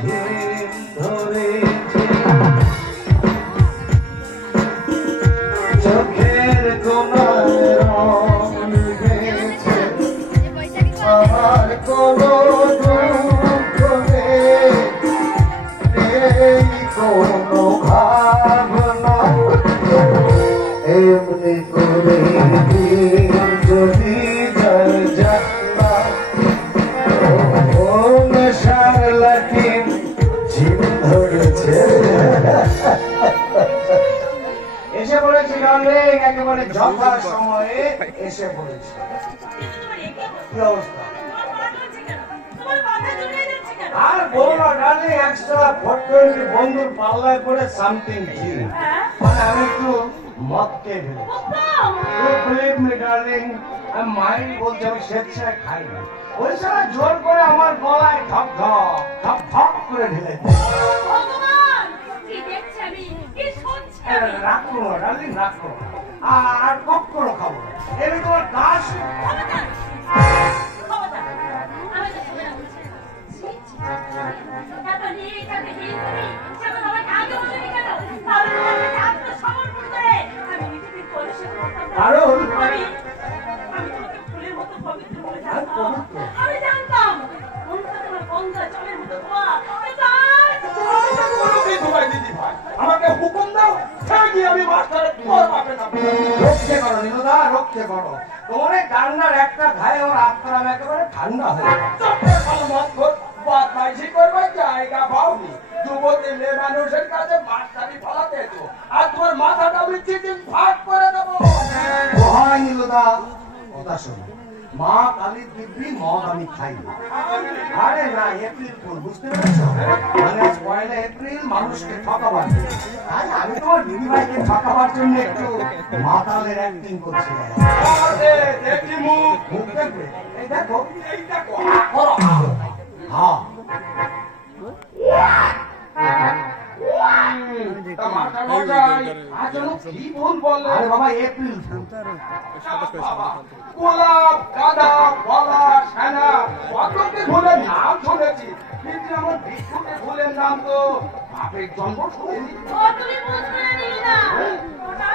ঝিম ধরেছে চোখের কোনায় রং গেছে আমার কোনো দুঃখ নেই নেই কোনো ভাবনা এমনি করে দিন যদি যায় জানা ও নেশার লাঠিম ঝিম ধরেছে এসে পড়েছি ডার্লিং একেবারে যথা সময়ে এসে পড়েছি কি অবস্থা আর বলো না ডার্লিং এক্সট্রা 420 বন্ধুর পাল্লায় পড়ে সামথিং জি মানে আমি একটু মদ খেয়ে ফেলি ডার্লিং আমি মাইন্ড বলছি আমি স্বেচ্ছায় খাই না ওই সারা জোর করে আমার গলায় ঠক ঠক ঠক ঠক করে ঢেলে রাখো না ডার্লিং রাখো আর কখনো খাবো না এমনি তোমার গাছ আমি জানতাম আমাকে হুকুম দাও আমি রক্ষে করো নীলদা রক্ষে করো তোমার এই ডান্ডার একটা ঘায়ে ওর আত্মার আমি একেবারে ঠান্ডা হয়ে জায়গা পাওনি যুবতী মেয়ে মানুষের কাছে মাস্টারি ফলাতে তো আর তোমার মাথাটা আমি চিঠিম ফাট করে দেবো হয় নীলদা কথা শোনো মা কালীর দিব্যি মদ আমি খাই না আরে না এপ্রিল ফুল বুঝতে পেরেছো মানে আজ 1 এপ্রিল মানুষকে ঠকাবার তাই আমি তোমার দিদিভাইকে ঠকাবার জন্য একটু মাতালের অ্যাক্টিং করছি দেখি মুখ মুখ দেখবে এই দেখো এই দেখো করো হ্যাঁ কি ভুল বললে আরে বাবা এপ্রিল ফুল গোলাপ গাঁদা পলা সেনা কতকে ফুলের নাম শুনেছি কিন্তু আমার বিস্কুটে ফুলের নাম তো বাপের জন্ম শুনেছি তুমি বুঝবে না